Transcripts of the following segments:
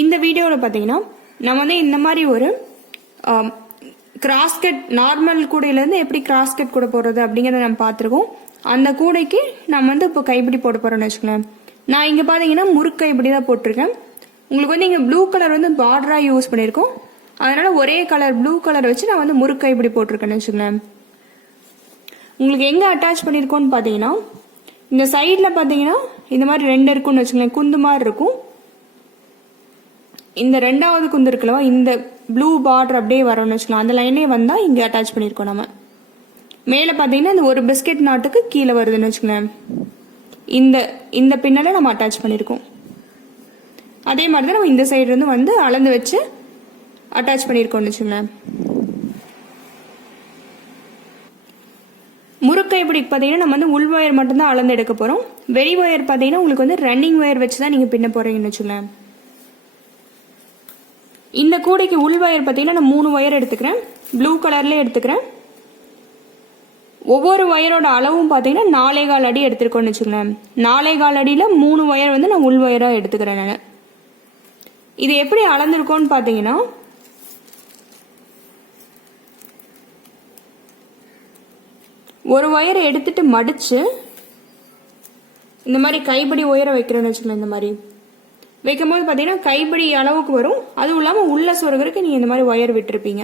இந்த வீடியோவில் பார்த்தீங்கன்னா நம்ம வந்து இந்த மாதிரி ஒரு கிராஸ்கட் நார்மல் கூடையிலேருந்து எப்படி கிராஸ்கட் கூட போடுறது அப்படிங்கிறத நம்ம பார்த்துருக்கோம். அந்த கூடைக்கு நம்ம வந்து இப்போ கைப்பிடி போட போகிறோம்னு வச்சுக்கோங்களேன். நான் இங்கே பார்த்தீங்கன்னா முறுக்கு கைப்பிடி தான் போட்டிருக்கேன். உங்களுக்கு வந்து இங்கே ப்ளூ கலர் வந்து பார்டராக யூஸ் பண்ணியிருக்கோம். அதனால் ஒரே கலர் ப்ளூ கலர் வச்சு நான் வந்து முறுக்கு கைப்பிடி போட்டிருக்கேன்னு வச்சுக்கோங்களேன். உங்களுக்கு எங்கே அட்டாச் பண்ணியிருக்கோன்னு பார்த்தீங்கன்னா இந்த சைடில் பார்த்தீங்கன்னா இந்த மாதிரி 2 இருக்குன்னு வச்சுக்கோங்களேன். குந்து மாதிரி இருக்கும். இந்த 2வது குந்து இருக்குல்லவா, இந்த ப்ளூ பார்டர் அப்படியே வரோம்னு வச்சுக்கலாம். அந்த லைனே வந்தால் இங்கே அட்டாச் பண்ணியிருக்கோம். நம்ம மேலே பார்த்தீங்கன்னா இந்த ஒரு பிஸ்கெட் நாட்டுக்கு கீழே வருதுன்னு வச்சுக்கோங்களேன். இந்த பின்னலை நம்ம அட்டாச் பண்ணியிருக்கோம். அதே மாதிரி தான் நம்ம இந்த சைடுலேருந்து வந்து அளந்து வச்சு அட்டாச் பண்ணியிருக்கோம்னு வச்சுக்கோங்களேன். முறுக்கை இப்படி பார்த்தீங்கன்னா நம்ம வந்து உள் ஒயர் மட்டும்தான் அளந்து எடுக்க போகிறோம். வெளி ஒயர் பார்த்தீங்கன்னா உங்களுக்கு வந்து ரன்னிங் ஒயர் வச்சு தான் நீங்கள் பின்ன போகிறீங்கன்னு வச்சுக்கோங்களேன். இந்த கூடைக்கு உள் ஒயர் பார்த்தீங்கன்னா நான் 3 ஒயர் எடுத்துக்கிறேன். ப்ளூ கலர்லேயே எடுத்துக்கிறேன். ஒவ்வொரு ஒயரோட அளவும் பார்த்தீங்கன்னா 4.25 அடி எடுத்துருக்கோன்னு வச்சுக்கோங்களேன். 4.25 அடியில் 3 ஒயர் வந்து நான் உள் ஒயராக எடுத்துக்கிறேன். நான் இது எப்படி அளந்துருக்கோன்னு பார்த்தீங்கன்னா ஒரு ஒயரை எடுத்துட்டு மடிச்சு இந்த மாதிரி கைப்பிடி ஒயரை வைக்கிறேன்னு வச்சுக்கோங்களேன். இந்த மாதிரி வைக்கும்போது பார்த்தீங்கன்னா கைப்பிடி அளவுக்கு வரும். அதுவும் இல்லாமல் உள்ள சொருகிறதுக்கு நீங்கள் இந்த மாதிரி ஒயர் விட்டுருப்பீங்க.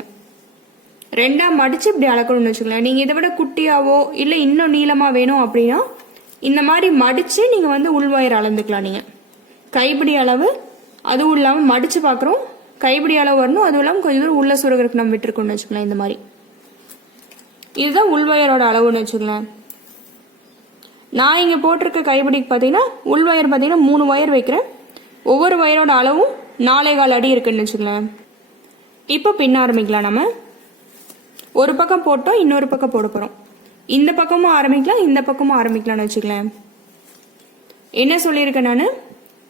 2ஆ மடிச்சு இப்படி அளக்கணும்னு வச்சுக்கலாம். நீங்கள் இதை விட குட்டியாவோ இல்லை இன்னும் நீளமாக வேணும் அப்படின்னா இந்த மாதிரி மடிச்சு நீங்கள் வந்து உள் ஒயர் அளந்துக்கலாம். நீங்கள் கைப்பிடி அளவு அதுவும் இல்லாமல் மடிச்சு பார்க்குறோம். கைப்பிடி அளவு வரணும். அதுவும் இல்லாமல் கொஞ்சம் தூரம் உள்ள சொருகிறதுக்கு நம்ம விட்டுருக்கோம்னு வச்சுக்கலாம். இந்த மாதிரி இதுதான் உள் ஒயரோட அளவுன்னு வச்சுக்கலாம். நான் இங்கே போட்டிருக்க கைப்பிடிக்கு பார்த்தீங்கன்னா உள் ஒயர் பார்த்தீங்கன்னா 3 ஒயர் வைக்கிறேன். ஒவ்வொரு ஒயரோட அளவும் 4.25 அடி இருக்குன்னு வச்சுக்கலாம். இப்போ பின்ன ஆரம்பிக்கலாம். நம்ம ஒரு பக்கம் போட்டோம், இன்னொரு பக்கம் போட போகிறோம். இந்த பக்கமும் ஆரம்பிக்கலாம், இந்த பக்கமும் ஆரம்பிக்கலாம்னு வச்சுக்கலாம். என்ன சொல்லியிருக்கேன் நான்,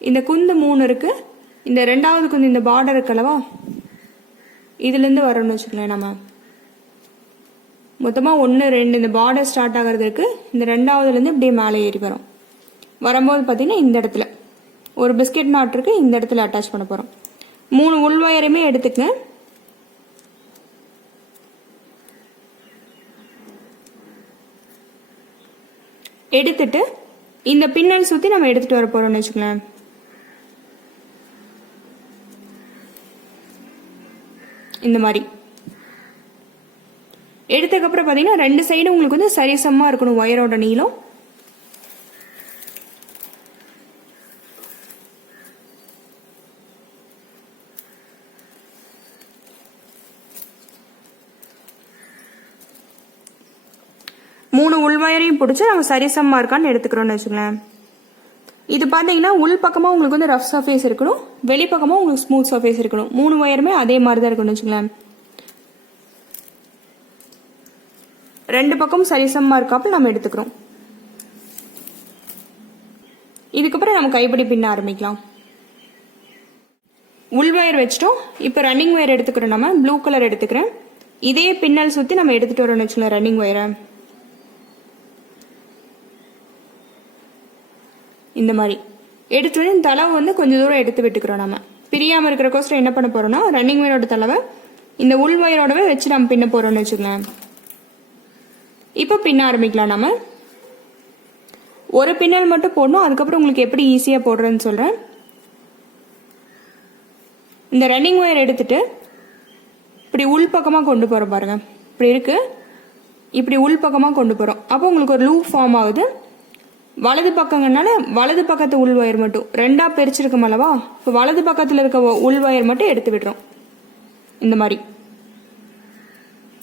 இந்த குந்து 3 இருக்கு. இந்த 2வது குந்து இந்த பார்டர் இருக்குல்லவா, இதுலேருந்து வரோம்னு வச்சுக்கலாம். நம்ம மொத்தமாக 1 2 இந்த பார்டர் ஸ்டார்ட் ஆகிறது இருக்கு. இந்த 2வதுலேருந்து இப்படியே மேலே ஏறி வரும். வரும்போது பார்த்தீங்கன்னா இந்த இடத்துல ஒரு பிஸ்கெட் நாட் இருக்கு. இந்த இடத்துல அட்டாச் பண்ண போகிறோம். 3 உள் ஒயருமே எடுத்துக்கங்க. எடுத்துட்டு இந்த பின்னல் சுற்றி நம்ம எடுத்துட்டு வர போகிறோம்னு வச்சுக்கலாம். இந்த மாதிரி எடுத்ததுக்கப்புறம் பார்த்தீங்கன்னா 2 சைடும் உங்களுக்கு வந்து சரிசமமாக இருக்கணும் ஒயரோட நீளம். மூணு உள் வயரையும் பிடிச்சி நம்ம சரிசமமாக இருக்கான்னு எடுத்துக்கிறோம்னு வச்சுக்கலாம். இது பார்த்தீங்கன்னா உள் பக்கமாக உங்களுக்கு வந்து ரஃப் சர்ஃபேஸ் இருக்கணும், வெளிப்பக்கமாக உங்களுக்கு ஸ்மூத் சர்ஃபேஸ் இருக்கணும். 3 வயருமே அதே மாதிரி தான் இருக்கணும்னு வச்சுக்கலாம். 2 பக்கமும் சரிசமமாக இருக்காப்புல நம்ம எடுத்துக்கிறோம். இதுக்கப்புறம் நம்ம கைப்பிடி பின்ன ஆரம்பிக்கலாம். உள் வயர் வச்சிட்டோம். இப்போ ரன்னிங் வயர் எடுத்துக்கிறோம். நம்ம ப்ளூ கலர் எடுத்துக்கிறேன். இதே பின்னல் சுற்றி நம்ம எடுத்துகிட்டு வரோம்னு வச்சுக்கலாம். ரன்னிங் வயரை இந்த மாதிரி எடுத்து வந்து தளவு வந்து கொஞ்சம் தூரம் எடுத்து விட்டுக்கிறோம். நம்ம பிரியாமல் இருக்கிற கோஸ்டர் என்ன பண்ண போகிறோம்னா ரன்னிங் வயரோட தளவை இந்த உள் வயரோடவே வச்சு நம்ம பின்ன போகிறோம்னு வச்சுக்கலாம். இப்போ பின்ன ஆரம்பிக்கலாம். நம்ம ஒரு பின்னல் மட்டும் போடணும். அதுக்கப்புறம் உங்களுக்கு எப்படி ஈஸியாக போடுறேன்னு சொல்கிறேன். இந்த ரன்னிங் ஒயர் எடுத்துட்டு இப்படி உள் பக்கமாக கொண்டு போகிறோம் பாருங்க. இப்படி இருக்கு, இப்படி உள் பக்கமாக கொண்டு போகிறோம். அப்போ உங்களுக்கு ஒரு லூப் ஃபார்ம் ஆகுது. வலது பக்கங்கனால வலது பக்கத்து உள் வயர் மட்டும் 2ஆ பிரிச்சிருக்கோம் அல்லவா, இப்போ வலது பக்கத்தில் இருக்க உள் வயர் மட்டும் எடுத்து விடுறோம். இந்த மாதிரி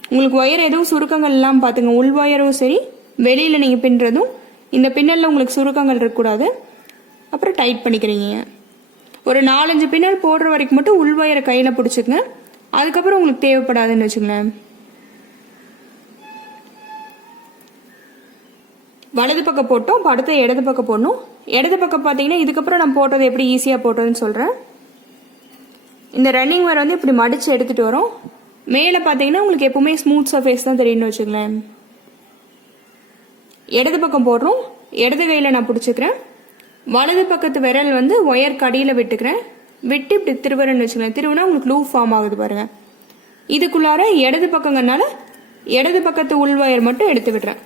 உங்களுக்கு ஒயர் எதுவும் சுருக்கங்கள் இல்லாமல் பார்த்துங்க. உள் ஒயரும் சரி, வெளியில் நீங்கள் பின்னுறதும் இந்த பின்னலில் உங்களுக்கு சுருக்கங்கள் இருக்கக்கூடாது. அப்புறம் டைட் பண்ணிக்கிறீங்க. ஒரு 4-5 பின்னல் போடுற வரைக்கும் மட்டும் உள் வயரை கையில் பிடிச்சிக்கங்க. அதுக்கப்புறம் உங்களுக்கு தேவைப்படாதுன்னு வச்சுங்களேன். வலது பக்கம் போட்டோம். இப்போ அடுத்து இடது பக்கம் போடணும். இடது பக்கம் பார்த்தீங்கன்னா இதுக்கப்புறம் நான் போட்டது எப்படி ஈஸியாக போட்டதுன்னு சொல்கிறேன். இந்த ரன்னிங் வயர் வந்து இப்படி மடித்து எடுத்துகிட்டு வரோம். மேலே பார்த்தீங்கன்னா உங்களுக்கு எப்பவுமே ஸ்மூத் சர்ஃபேஸ் தான் தெரியும்னு வச்சுங்களேன். இடது பக்கம் போடுறோம். இடது கையில் நான் பிடிச்சிக்கிறேன். வலது பக்கத்து விரல் வந்து ஒயர் கடியில் விட்டுக்கிறேன். விட்டு இப்படி திருவுறன்னு வச்சுக்கலாம். திருவுனா உங்களுக்கு லூப் ஃபார்ம் ஆகுது பாருங்க. இதுக்குள்ளார இடது பக்கங்கனால இடது பக்கத்து உள்வயர் மட்டும் எடுத்து விடுறேன்.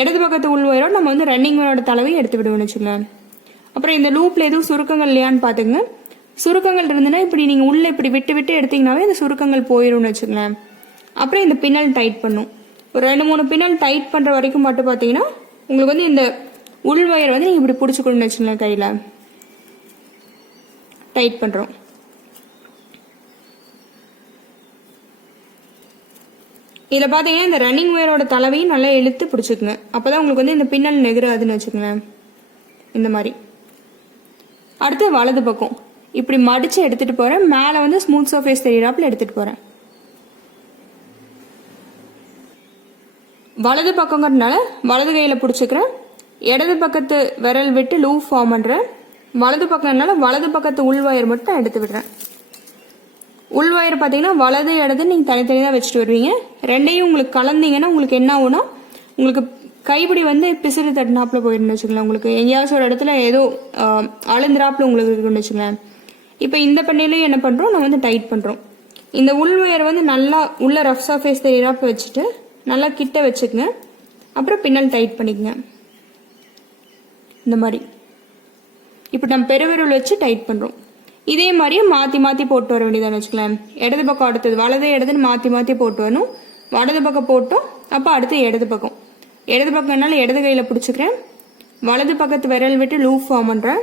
இடது பக்கத்து உள்வயரோட நம்ம வந்து ரன்னிங் வயரோட தலைவையும் எடுத்து விடுவோம்னு வச்சுக்கலாம். அப்புறம் இந்த லூப்ல எதுவும் சுருக்கங்கள் இல்லையான்னு பாத்துங்க. சுருக்கங்கள் இருந்துன்னா இப்படி நீங்க உள்ள இப்படி விட்டு விட்டு எடுத்தீங்கன்னாவே இந்த சுருக்கங்கள் போயிரும்னு வச்சுக்கலாம். அப்புறம் இந்த பின்னல் டைட் பண்ணும். ஒரு 2-3 பின்னல் டைட் பண்ற வரைக்கும் மட்டும் பாத்தீங்கன்னா உங்களுக்கு வந்து இந்த உள்வயர் வந்து நீங்க இப்படி பிடிச்சுக்கணும்னு வச்சுக்கலாம். கையில டைட் பண்றோம். இதுல பாத்தீங்கன்னா இந்த ரன்னிங் வயரோட தலைவையும் நல்லா இழுத்து பிடிச்சுக்குங்க. அப்பதான் உங்களுக்கு வந்து இந்த பின்னல் நெகிராதுன்னு வச்சுக்கோங்களேன். இந்த மாதிரி. அடுத்து வலது பக்கம் இப்படி மடிச்சு எடுத்துட்டு போறேன். மேல வந்து ஸ்மூத் சர்ஃபேஸ் தெரியறாப்புல எடுத்துட்டு போறேன். வலது பக்கங்கிறதுனால வலது கையில பிடிச்சுக்கிறேன். இடது பக்கத்து விரல் விட்டு லூப் ஃபார்ம் பண்றேன். வலது பக்கம்னால வலது பக்கத்து உள்வயர் மட்டும் எடுத்து விடுறேன். உள்வயர் பாத்தீங்கன்னா வலது இடது நீங்க தனித்தனியாக வச்சுட்டு வருவீங்க. ரெண்டையும் உங்களுக்கு கலந்தீங்கன்னா உங்களுக்கு என்ன ஆகும்னா உங்களுக்கு கைப்பிடி வந்து பிசிறு தட்டினாப்புல போயிடுன்னு வச்சுக்கலாம். உங்களுக்கு எங்கேயாச்சும் ஒரு இடத்துல ஏதோ அழுந்துறாப்புல உங்களுக்கு இருக்குன்னு வச்சுக்கலாம். இப்போ இந்த பண்ணையிலையும் என்ன பண்றோம், நம்ம வந்து டைட் பண்றோம். இந்த உள்வயர் வந்து நல்லா உள்ள ரஃப் சர்ஃபேஸ் தெரியறாப்புல வச்சுட்டு நல்லா கிட்ட வச்சுக்கங்க. அப்புறம் பின்னல் டைட் பண்ணிக்கங்க. இந்த மாதிரி இப்போ நம்ம பெருவிரல் வச்சு டைட் பண்றோம். இதே மாதிரியே மாத்தி மாத்தி போட்டு வர வேண்டியதான்னு வச்சுக்கலாம். இடது பக்கம் அடுத்தது வலது இடதுன்னு மாத்தி மாத்தி போட்டு வரணும். வலது பக்கம் போட்டோம். அப்ப அடுத்து இடது பக்கம். இடது பக்கம்னால இடது கையில பிடிச்சுக்கிறேன். வலது பக்கத்து விரல் விட்டு லூப் ஃபார்ம் பண்றேன்.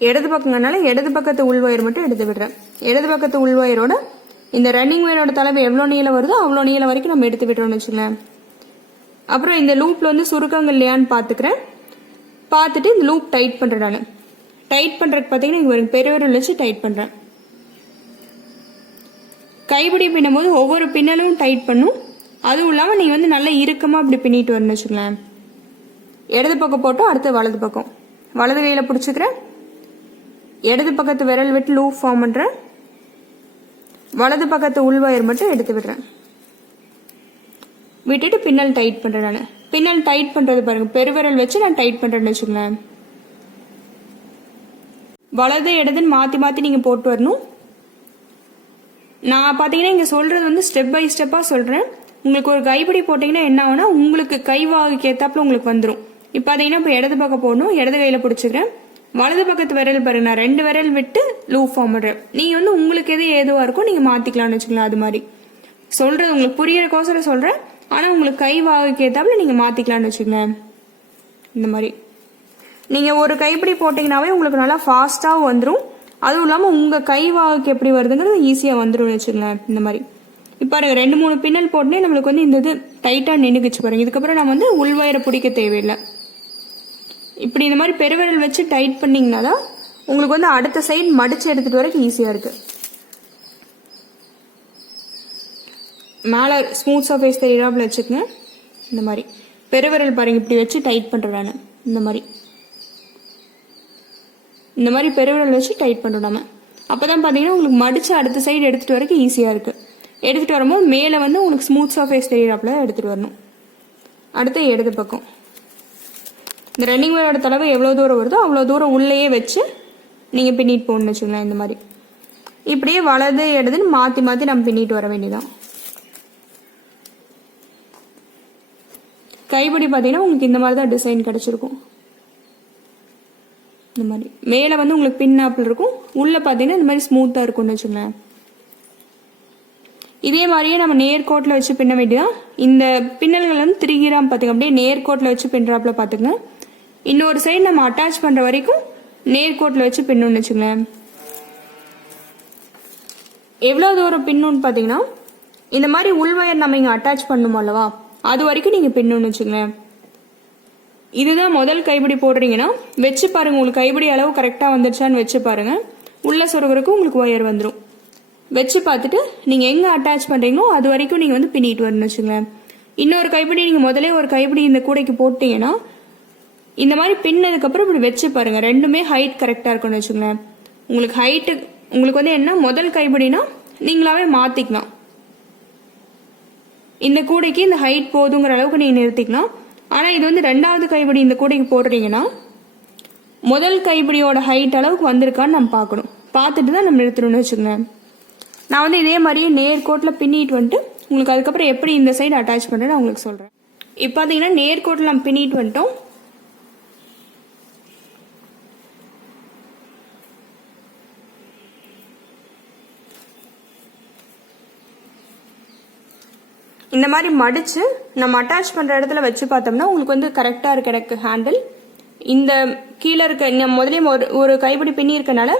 இடது பக்கம்னால இடது பக்கத்து உள்வயர் மட்டும் எடுத்து விடுறேன். இடது பக்கத்து உள்வயரோட இந்த ரன்னிங் வயரோட தலைவு எவ்வளவு நீளம் வருதோ அவ்வளோ நீளம் வரைக்கும் நம்ம எடுத்து விடுறோம்னு வச்சுக்கலாம். அப்புறம் இந்த லூப்ல வந்து சுருக்கங்கள் இல்லையான்னு பாத்துக்கிறேன். பார்த்துட்டு இந்த லூப் டைட் பண்றேன். நான் டைட் பண்றதுக்கு பாத்தீங்கன்னா பெருவிரல் வச்சு டைட் பண்றேன். கைப்பிடி பின்னும் போது ஒவ்வொரு பின்னலும் டைட் பண்ணும். அதுவும் இல்லாம நீங்க வந்து நல்லா இறுக்கமா இப்படி பின்னிட்டு வரணும்னு வச்சுக்கலாம். இடது பக்கம் போட்டோம். அடுத்து வலது பக்கம். வலது கையில பிடிச்சுக்கிறேன். இடது பக்கத்து விரல் விட்டு லூப் ஃபார்ம் பண்றேன். வலது பக்கத்து உள்வயர் மட்டும் எடுத்து விடுறேன். விட்டுட்டு பின்னல் டைட் பண்றேன். நான் பின்னல் டைட் பண்றது பாருங்க, பெருவிரல் வச்சு நான் டைட் பண்றேன்னு வச்சுக்கலாம். வலது இடதுன்னு மாத்தி மாத்தி நீங்க போட்டு வரணும். நான் பாத்தீங்கன்னா இங்க சொல்றது வந்து ஸ்டெப் பை ஸ்டெப்பா சொல்றேன். உங்களுக்கு ஒரு கைப்பிடி போட்டீங்கன்னா என்ன ஆகும்னா உங்களுக்கு கைவாகுக்கு ஏத்தாப்புல உங்களுக்கு வந்துடும். இப்ப பாத்தீங்கன்னா இப்ப இடது பக்கம் போடணும். இடது கையில பிடிச்சுக்கிறேன். வலது பக்கத்து விரல் பாருங்க, நான் 2 விரல் விட்டு லூப் ஃபார்ம் பண்றேன். நீங்க வந்து உங்களுக்கு எது ஏதுவா இருக்கும் நீங்க மாத்திக்கலாம்னு வச்சுக்கலாம். அது மாதிரி சொல்றது உங்களுக்கு புரியறதுக்கோசரம் சொல்றேன். ஆனா உங்களுக்கு கைவாகுக்கு ஏத்தாப்புல நீங்க மாத்திக்கலாம்னு வச்சுக்கலாம். இந்த மாதிரி நீங்க ஒரு கைப்பிடி போட்டீங்கன்னாவே உங்களுக்கு நல்லா ஃபாஸ்டாவும் வந்துடும். அதுவும் இல்லாம உங்க கைவாகுக்கு எப்படி வருதுங்கிறது ஈஸியா வந்துடும் வச்சுக்கலாம். இந்த மாதிரி இப்ப 2-3 பின்னல் போட்டே நம்மளுக்கு வந்து இந்த இது டைட்டா நின்னுக்குச்சு பாருங்க. இதுக்கப்புறம் நம்ம வந்து உள்வயரை பிடிக்க தேவையில்லை. இப்படி இந்த மாதிரி பெருவிரல் வச்சு டைட் பண்ணீங்கன்னா தான் உங்களுக்கு வந்து அடுத்த சைடு மடிச்சு எடுத்துட்டு வரக்கு ஈஸியா இருக்கு. மேல ஸ்மூத் சர்ஃபேஸ் தெரியறாப்புல வச்சுக்கங்க. இந்த மாதிரி பெருவிரல் பாருங்க இப்படி வச்சு டைட் பண்றேன். இந்த மாதிரி பெருவிரல் வச்சு டைட் பண்றோம் நம்ம. அப்பதான் பாத்தீங்கன்னா உங்களுக்கு மடிச்சு அடுத்த சைடு எடுத்துட்டு வரக்கு ஈஸியா இருக்கு. எடுத்துட்டு வரும்போது மேல வந்து உங்களுக்கு ஸ்மூத் சர்ஃபேஸ் தெரியறாப்புல எடுத்துட்டு வரணும். அடுத்து இடது பக்கம் இந்த ரன்னிங் வயரோட தலைவு எவ்வளவு தூரம் வருதோ அவ்வளவு தூரம் உள்ளேயே வச்சு நீங்க பின்னிட்டு போகணும்னு வச்சுக்கலாம். இந்த மாதிரி இப்படியே வலது இடதுன்னு மாத்தி மாத்தி நம்ம பின்னிட்டு வர வேண்டியதான். கைப்பிடி பாத்தீங்கன்னா உங்களுக்கு இந்த மாதிரி தான் டிசைன் கிடைச்சிருக்கும். இந்த மாதிரி மேல வந்து உங்களுக்கு பின் ஆப்பிள் இருக்கும். உள்ள பாத்தீங்கன்னா இந்த மாதிரி ஸ்மூத்தா இருக்கும்னு வச்சுக்கலாம். இதே மாதிரியே நம்ம நேர்கோட்டில் வச்சு பின்ன வேண்டியதான். இந்த பின்னல்கள் வந்து 3 கிராம் பாத்துங்க. அப்படியே நேர்கோட்டில் வச்சு பின்றாப்புல பாத்துங்க. இன்னொரு சைடு நம்ம அட்டாச் பண்ற வரைக்கும் நேர்கோட்டில் வச்சு பின்னணும்னு வச்சுக்கலாம். எவ்வளவு தூரம் பின்னணும்னு பாத்தீங்கன்னா இந்த மாதிரி உள்வயர் நம்ம இங்க அட்டாச் பண்ணுமோ அல்லவா, அது வரைக்கும் நீங்க பின்னணும்னு வச்சுக்கலாம். இதுதான் முதல் கைப்பிடி போடுறீங்கன்னா வச்சு பாருங்க. உங்களுக்கு கைப்பிடி அளவு கரெக்டா வந்துருச்சான்னு வச்சு பாருங்க. உள்ள சொருகிறதுக்கு உங்களுக்கு ஒயர் வந்துடும். வச்சு பார்த்துட்டு நீங்க எங்க அட்டாச் பண்றீங்களோ அது வரைக்கும் நீங்க வந்து பின்னிட்டு வரணும்னு வச்சுங்களேன். இன்னொரு கைப்பிடி நீங்க முதலே ஒரு கைப்பிடி இந்த கூடைக்கு போட்டீங்கன்னா இந்த மாதிரி பின்னதுக்கு அப்புறம் இப்படி வச்சு பாருங்க. ரெண்டுமே ஹைட் கரெக்டா இருக்கும்னு வச்சுங்களேன். உங்களுக்கு ஹைட்டு உங்களுக்கு வந்து என்ன முதல் கைப்பிடினா நீங்களாவே மாத்திக்கலாம். இந்த கூடைக்கு இந்த ஹைட் போதுங்கிற அளவுக்கு நீங்க நிறுத்திக்கலாம். ஆனா இது வந்து 2வது கைப்பிடி இந்த கூடைக்கு போடுறீங்கன்னா முதல் கைப்பிடியோட ஹைட் அளவுக்கு வந்திருக்கான்னு நம்ம பார்க்கணும். பார்த்துட்டு தான் நம்ம நிறுத்தணும்னு வச்சுக்கோங்க. நான் வந்து இதே மாதிரியே நேர்கோட்டில் பின்னிட்டு வந்துட்டு உங்களுக்கு அதுக்கப்புறம் எப்படி இந்த சைடு அட்டாச் பண்ணுறேன்னு நான் உங்களுக்கு சொல்கிறேன். இப்போ பார்த்தீங்கன்னா நேர்கோட்டில் நம்ம பின்னிட்டு வந்துட்டோம். இந்த மாதிரி மடித்து நம்ம அட்டாச் பண்ணுற இடத்துல வச்சு பார்த்தோம்னா உங்களுக்கு வந்து கரெக்டாக இருக்கு. எனக்கு ஹேண்டில் இந்த கீழே இருக்க முதலே ஒரு கைப்பிடி பின்னி இருக்கனால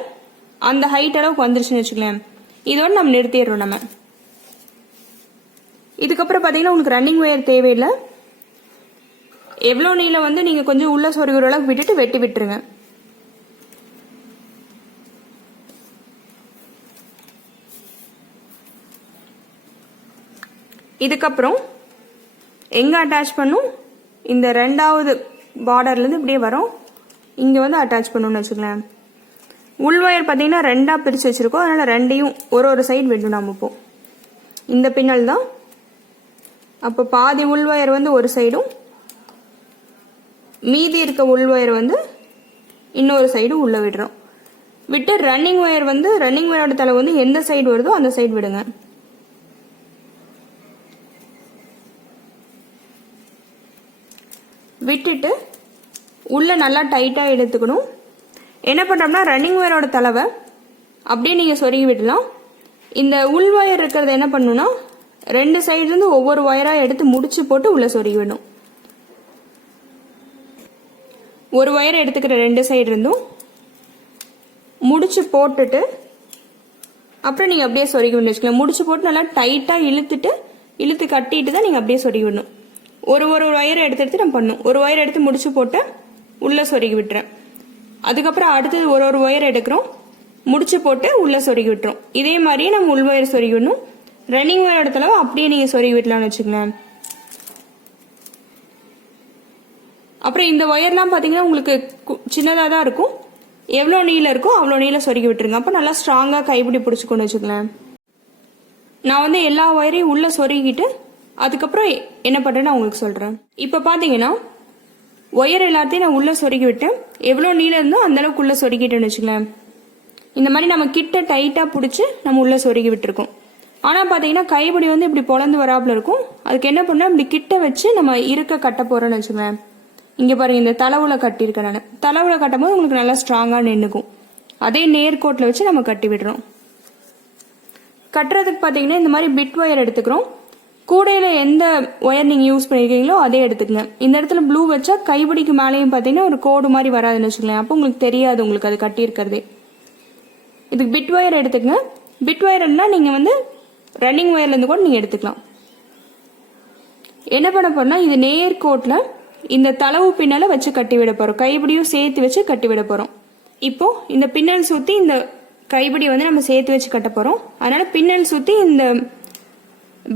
அந்த ஹைட் அளவுக்கு வந்துருச்சுன்னு வச்சுக்கலாம். இதோட நம்ம நிறுத்திடுறோம். நம்ம இதுக்கப்புறம் பார்த்தீங்கன்னா உங்களுக்கு ரன்னிங் ஒயர் தேவையில்லை. எவ்வளோ நீளம் வந்து நீங்கள் கொஞ்சம் உள்ள சொருகிற அளவுக்கு விட்டுட்டு வெட்டி விட்டுருங்க. இதுக்கப்புறம் எங்கே அட்டாச் பண்ணும், இந்த ரெண்டாவது பார்டர்லேருந்து இப்படியே வரும், இங்கே வந்து அட்டாச் பண்ணணும்னு வச்சுக்கலாம். உள் ஒயர் பார்த்தீங்கன்னா ரெண்டாக பிரித்து வச்சுருக்கோம். அதனால் ரெண்டையும் ஒரு சைடு விடணும். நம்ம இப்போ இந்த பின்னல் தான். அப்போ பாதி உள் ஒயர் வந்து ஒரு சைடும், மீதி இருக்க உள் ஒயர் வந்து இன்னொரு சைடும் உள்ளே விடுறோம். விட்டு ரன்னிங் ஒயரோட தலை வந்து எந்த சைடு வருதோ அந்த சைடு விடுங்க. விட்டுட்டு உள்ள நல்லா டைட்டாக எடுத்துக்கணும். என்ன பண்ணுறோம்னா ரன்னிங் ஒயரோட தலைவை அப்படியே நீங்கள் சொருகி விடலாம். இந்த உள் ஒயர் இருக்கிறத என்ன பண்ணணும்னா ரெண்டு சைட்லேருந்து ஒவ்வொரு ஒயராக எடுத்து முடிச்சு போட்டு உள்ள சொருகி விடணும். ஒரு ஒயரை எடுத்துக்கிற ரெண்டு சைடு இருந்தும் முடிச்சு போட்டுட்டு அப்புறம் நீங்கள் அப்படியே சொருகி விடணும் வச்சுக்கலாம். முடிச்சு போட்டு நல்லா டைட்டாக இழுத்து கட்டிட்டு தான் நீங்கள் அப்படியே சொருகி விடணும். ஒரு ஒயரை எடுத்து நம்ம பண்ணணும். ஒரு ஒயர் எடுத்து முடிச்சு போட்டு உள்ள சொருகி விட்டுறேன். அதுக்கப்புறம் அடுத்தது ஒரு ஒயர் எடுக்கிறோம், முடிச்சு போட்டு உள்ள சொருகி விட்டுறோம். இதே மாதிரியே நம்ம உள் ஒயர் சொருகி விடணும். ரன்னிங் ஒயரோட தளவு அப்படியே நீங்க சொருகி விடலாம்னு வச்சுக்கோங்க. அப்புறம் இந்த ஒயர்லாம் பார்த்தீங்கன்னா உங்களுக்கு சின்னதாக தான் இருக்கும். எவ்வளோ நீளம் இருக்கோ அவ்வளோ நீளம் சொருகி விட்டுருங்க. அப்போ நல்லா ஸ்ட்ராங்காக கைப்பிடி பிடிச்சிக்கொண்டு வச்சுக்கலாம். நான் வந்து எல்லா ஒயரையும் உள்ள சொருகிட்டு அதுக்கப்புறம் என்ன பண்ணுறேன்னு உங்களுக்கு சொல்கிறேன். இப்போ பார்த்தீங்கன்னா ஒயர் எல்லாத்தையும் நான் உள்ளே சொருகி விட்டேன். எவ்வளோ நீளம் இருந்தோ அந்த அளவுக்கு உள்ளே சொருகிட்டேன்னு வச்சுக்கலாம். இந்த மாதிரி நம்ம கிட்ட டைட்டாக பிடிச்சி நம்ம உள்ளே சொருகி விட்டுருக்கோம். ஆனால் பார்த்தீங்கன்னா கைப்பிடி வந்து இப்படி பொழந்து வராப்புல இருக்கும். அதுக்கு என்ன பண்ணால் இப்படி கிட்ட வச்சு நம்ம இருக்க கட்ட போகிறோன்னு வச்சுக்கோங்க. இங்கே பாருங்க, இந்த தளவுல கட்டியிருக்கேன் நான். தளவுல கட்டும் போது உங்களுக்கு நல்லா ஸ்ட்ராங்காக நின்றுக்கும். அதே நேர்கோட்டில் வச்சு நம்ம கட்டி விடுறோம். கட்டுறதுக்கு பார்த்தீங்கன்னா இந்த மாதிரி பிட் ஒயர் எடுத்துக்கிறோம். கூடையில் எந்த ஒயர் நீங்கள் யூஸ் பண்ணியிருக்கீங்களோ அதே எடுத்துக்கங்க. இந்த இடத்துல ப்ளூ வச்சா கைப்பிடிக்கு மேலேயும் பார்த்தீங்கன்னா ஒரு கோடு மாதிரி வராதுன்னு வச்சுக்கலாம். அப்போ உங்களுக்கு தெரியாது உங்களுக்கு அது கட்டியிருக்கிறதே. இதுக்கு பிட் ஒயர் எடுத்துக்கங்க. பிட் ஒயர்னா நீங்கள் வந்து ரன்னிங் ஒயர்லேருந்து கூட நீங்கள் எடுத்துக்கலாம். என்ன பண்ண போறோம்னா இது நேர்கோட்டில் இந்த தளவு பின்னலை வச்சு கட்டி விட போகிறோம். கைப்பிடியும் சேர்த்து வச்சு கட்டி விட போகிறோம். இப்போ இந்த பின்னல் சுற்றி இந்த கைப்பிடி வந்து நம்ம சேர்த்து வச்சு கட்ட போகிறோம். அதனால பின்னல் சுற்றி இந்த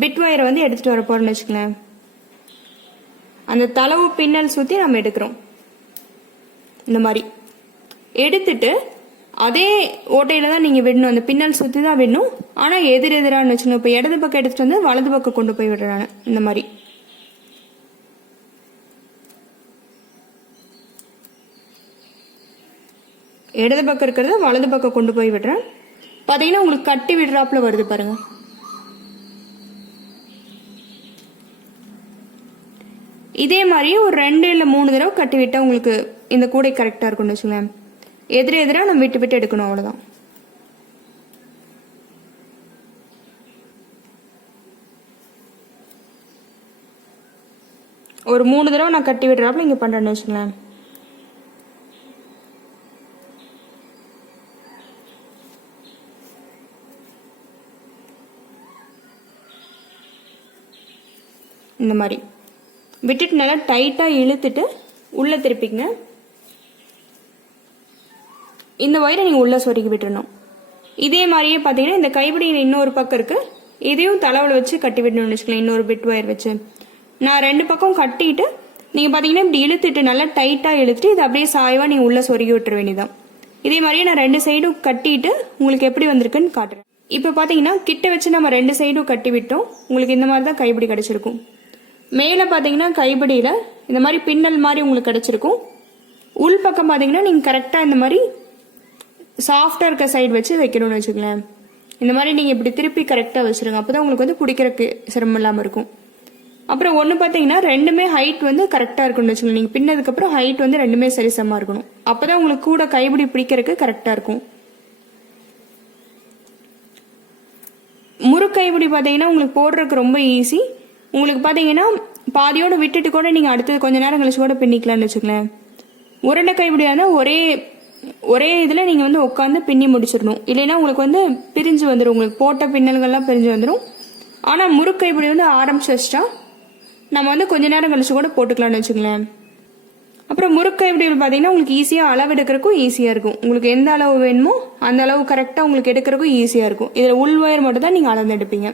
பிட் ஒயரை வந்து எடுத்துட்டு வர போறோம்னு வச்சுக்கலாம். அந்த தளவு பின்னல் சுற்றி நம்ம எடுக்கிறோம். இந்த மாதிரி எடுத்துட்டு அதே ஓட்டையில தான் நீங்கள் விடணும். அந்த பின்னல் சுற்றி தான் விடணும். ஆனால் எதிரெதிரான்னு வச்சுக்கணும். இப்போ இடது பக்கம் எடுத்துட்டு வந்து வலது பக்கம் கொண்டு போய் விடுறாங்க. இந்த மாதிரி இடது பக்கம் இருக்கிறத வலது பக்கம் கொண்டு போய் விடுறேன். பார்த்தீங்கன்னா உங்களுக்கு கட்டி விடுறாப்புல வருது பாருங்க. இதே மாதிரி ஒரு 2 இல்லை 3 தடவை கட்டி விட்டா உங்களுக்கு இந்த கூடை கரெக்டாக இருக்கும்னு வச்சுக்கோங்களேன். எதிராக நம்ம விட்டு எடுக்கணும், அவ்வளோதான். ஒரு 3 தடவை நான் கட்டி விடுறாப்புல இங்கே பண்ணுறேன்னு வச்சுக்கோங்களேன். இந்த மாதிரி விட்டுட்டு நல்லா டைட்டாக இழுத்துட்டு உள்ளே திருப்பிங்க. இந்த ஒயரை நீங்கள் உள்ளே சொருகி விட்டுறணும். இதே மாதிரியே பார்த்தீங்கன்னா இந்த கைப்பிடியில் இன்னொரு பக்கம் இருக்குது. இதையும் தளவில் வச்சு கட்டி விடணும்னு வச்சுக்கலாம். இன்னொரு பிட் ஒயர் வச்சு நான் 2 பக்கம் கட்டிட்டு நீங்கள் பார்த்தீங்கன்னா இப்படி இழுத்துட்டு நல்லா டைட்டாக இழுத்துட்டு இது அப்படியே சாய்வாக நீங்கள் உள்ளே சொருகி விட்டுற வேண்டியதான். இதே மாதிரியே நான் 2 சைடும் கட்டிட்டு உங்களுக்கு எப்படி வந்திருக்குன்னு காட்டுறேன். இப்போ பார்த்தீங்கன்னா கிட்ட வச்சு நம்ம 2 சைடும் கட்டி விட்டோம். உங்களுக்கு இந்த மாதிரி தான் கைப்பிடி கிடச்சிருக்கும். மேலே பார்த்தீங்கன்னா கைப்பிடியில் இந்த மாதிரி பின்னல் மாதிரி உங்களுக்கு கிடச்சிருக்கும். உள் பக்கம் பார்த்தீங்கன்னா நீங்கள் கரெக்டாக இந்த மாதிரி சாஃப்டாக இருக்க சைடு வச்சு வைக்கணும்னு வச்சுக்கலேன். இந்த மாதிரி நீங்கள் இப்படி திருப்பி கரெக்டாக வச்சுருங்க. அப்போ தான் உங்களுக்கு வந்து பிடிக்கிறதுக்கு சிரமம் இல்லாமல் இருக்கும். அப்புறம் ஒன்று பார்த்தீங்கன்னா ரெண்டுமே ஹைட் வந்து கரெக்டாக இருக்கணும்னு வச்சுக்கோங்க. நீங்கள் பின்னதுக்கப்புறம் ஹைட் வந்து ரெண்டுமே சரிசமாக இருக்கணும். அப்போ தான் உங்களுக்கு கூட கைப்பிடி பிடிக்கிறதுக்கு கரெக்டாக இருக்கும். முறுக்கு கைப்பிடி பார்த்தீங்கன்னா உங்களுக்கு போடுறதுக்கு ரொம்ப ஈஸி. உங்களுக்கு பார்த்தீங்கன்னா பாதியோடு விட்டுட்டு கூட நீங்கள் அடுத்தது கொஞ்ச நேரம் கழிச்சு கூட பின்னிக்கலாம்னு வச்சுக்கலேன். உருண்டை கைப்பிடியானா ஒரே இதில் நீங்கள் வந்து உட்காந்து பின்னி முடிச்சிடணும். இல்லைன்னா உங்களுக்கு வந்து பிரிஞ்சு வந்துடும். உங்களுக்கு போட்ட பின்னல்கள்லாம் பிரிஞ்சு வந்துடும். ஆனால் முறுக்கு கைப்பிடி வந்து ஆரம்பிச்சு வச்சிட்டா நம்ம வந்து கொஞ்ச நேரம் கழிச்சு கூட போட்டுக்கலாம்னு வச்சுக்கலேன். அப்புறம் முறுக்கு கைப்பிடிகள் பார்த்தீங்கன்னா உங்களுக்கு ஈஸியாக அளவு எடுக்கிறதுக்கும் ஈஸியாக இருக்கும். உங்களுக்கு எந்த அளவு வேணுமோ அந்த அளவு கரெக்டாக உங்களுக்கு எடுக்கிறதுக்கும் ஈஸியாக இருக்கும். இதில் உள் ஒயர் மட்டும் தான் நீங்கள் அளந்து எடுப்பீங்க.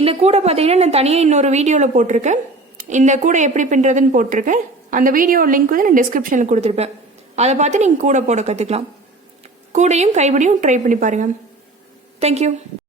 இந்த கூடை பார்த்தீங்கன்னா நான் தனியாக இன்னொரு வீடியோவில் போட்டிருக்கேன். இந்த கூடை எப்படி பின்னுறதுன்னு போட்டிருக்கேன். அந்த வீடியோ லிங்க் வந்து நான் டிஸ்கிரிப்ஷனில் கொடுத்துருப்பேன். அதை பார்த்து நீங்கள் கூடை போட கற்றுக்கலாம். கூடையும் கைப்பிடியும் ட்ரை பண்ணி பாருங்கள். தேங்க்யூ.